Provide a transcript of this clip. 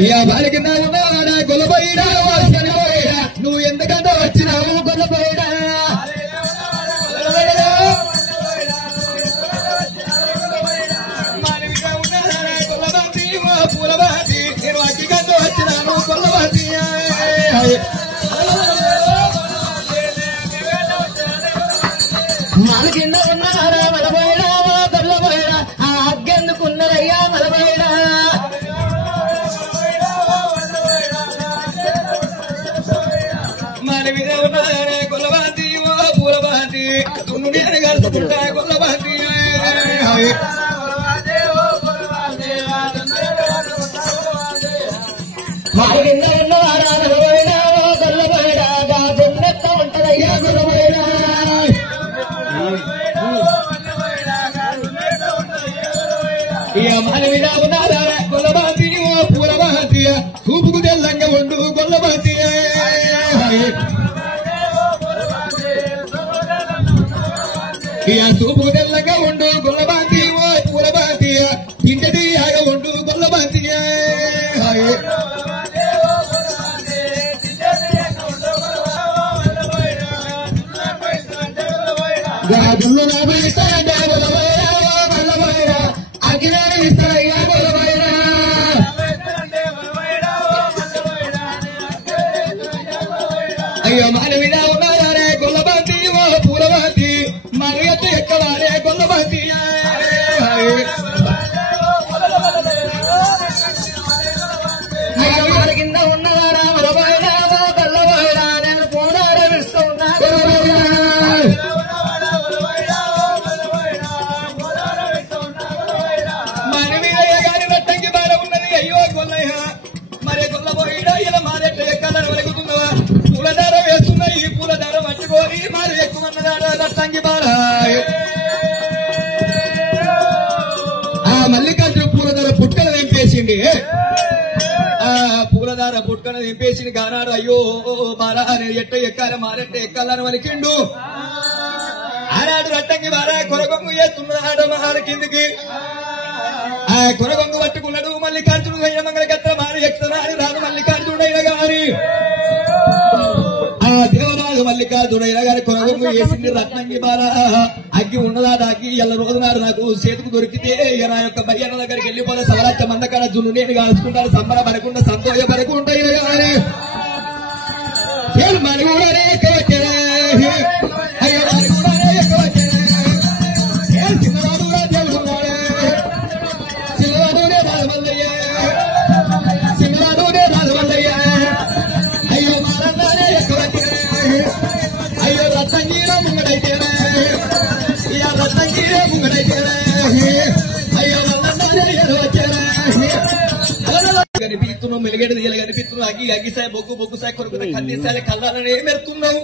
ఇక బాలికి ఉన్నాడా గొల్లపోయిడా చనిపోయిడా నువ్వు ఎందుకంటే వచ్చినావు గొల్లపోయిడా గొల్లబాతి పూలబాతి నేను అగ్గికంటే వచ్చినాను గొల్లబాతి మనకింద ఉన్నారా మలబోయడా గొల్లబోయడా ఆ అగ్గెందుకున్నదయ్యా మలబోయడా మన మీద ఉన్నారే గొల్లబాతి పూలబాతి నేను కలుసుకుంటా గొల్లబాతి మనకింద ఉన్నవారా మలబోయడా గొల్లబోయడా దున్నెత్త ఉంటదయ్యా గొల్లబోయడా ఇక మన మీద ఉన్నారా గొల్లబాతి పూలబాతి చూపుకు తెల్లంగా ఉండు గొల్లబాతి ఇక చూపుకు తెల్లంగా ఉండు గొల్లబాతి పూలబాతి ఇంటిది ఆగ ఉండు గొల్లబాతి గాజులు నా ఇస్తారా గొల్లబోయడా అగ్గినాడు ఇస్తారయ్యా గొల్లబోయడా అయ్యో మన మీద ఉన్నారే గొల్లబాతి పూలబాతి మన ఎత్తు ఎక్కవారే గొల్లబాతి మనకింద ఉన్నవారా మలబోయడా గొల్లబోయడా నేను పోరాడం ఇస్తూ ఉన్నా మన మీద గారి రట్టంకి బాల ఉన్నది అయ్యో గొల్లయ్య మరి గొల్లబోయిడా ఇలా మారెట్లు ఎక్కాలని వెలుగుతున్నవా పూలదార వేస్తున్నా ఈ పూలదార పట్టుకొని మరి ఎక్కువన్నదార రట్టంకి బాల ఆ మల్లికార్జున పూలదార పుట్టలు తెంపేసింది ఆ పూలదార పుట్టను తెంపేసింది గానాడు అయ్యో బారా నేను ఎట్ట ఎక్కాలి మారెట్ట ఎక్కాలని వలికిండు ఆనాడు రట్టంకి బారా కొరగొంగు ఎత్తున్నాడు మాడ కిందికి ఆ కొరగొంగు పట్టుకున్నాడు మల్లికార్జునుడు అయిన మంగళ గత్ర మారి ఎక్కుతున్నాడు రాను మల్లికార్జునుడైన గారి ఆ దేవరాజు మల్లికార్జునైన గారి కొరగొంగు వేసింది రత్నంగి బాల అగ్గి ఉన్నదా అగ్గి ఎల్ల రోజు నాడు నాకు చేతికి దొరికితే నా యొక్క బయ్యన్న దగ్గరికి వెళ్ళిపోతే సవరాచ మందకాడ జున్ను నేను కాల్చుకుంటాను సంబర పడకుండా సంతోష పడకుండా గారి మరి కూడా వచ్చారా అయ్యో మరి కూడా వచ్చారా చిన్నవాడు కూడా తెలుసుకున్నాడే చిన్నవాడునే రాజమల్లయ్యా చిన్నవాడునే రాజమల్లయ్యా అయ్యో మారన్నానే ఎక్కువచ్చారా అయ్యో రత్నంగీలో ముంగడైతేరా ఇక రత్నంగీలో ముంగడైతేరా అయ్యో మల్లన్నానే ఎడవచ్చారా కనిపిస్తున్నావు మెలిగేది ఇలా కనిపిస్తున్నావు అగ్గి అగ్గిసాయి బొగ్గు బొగ్గుసాయి కొరకు కన్నీసాయి కళ్ళాలనే మెరుతున్నావు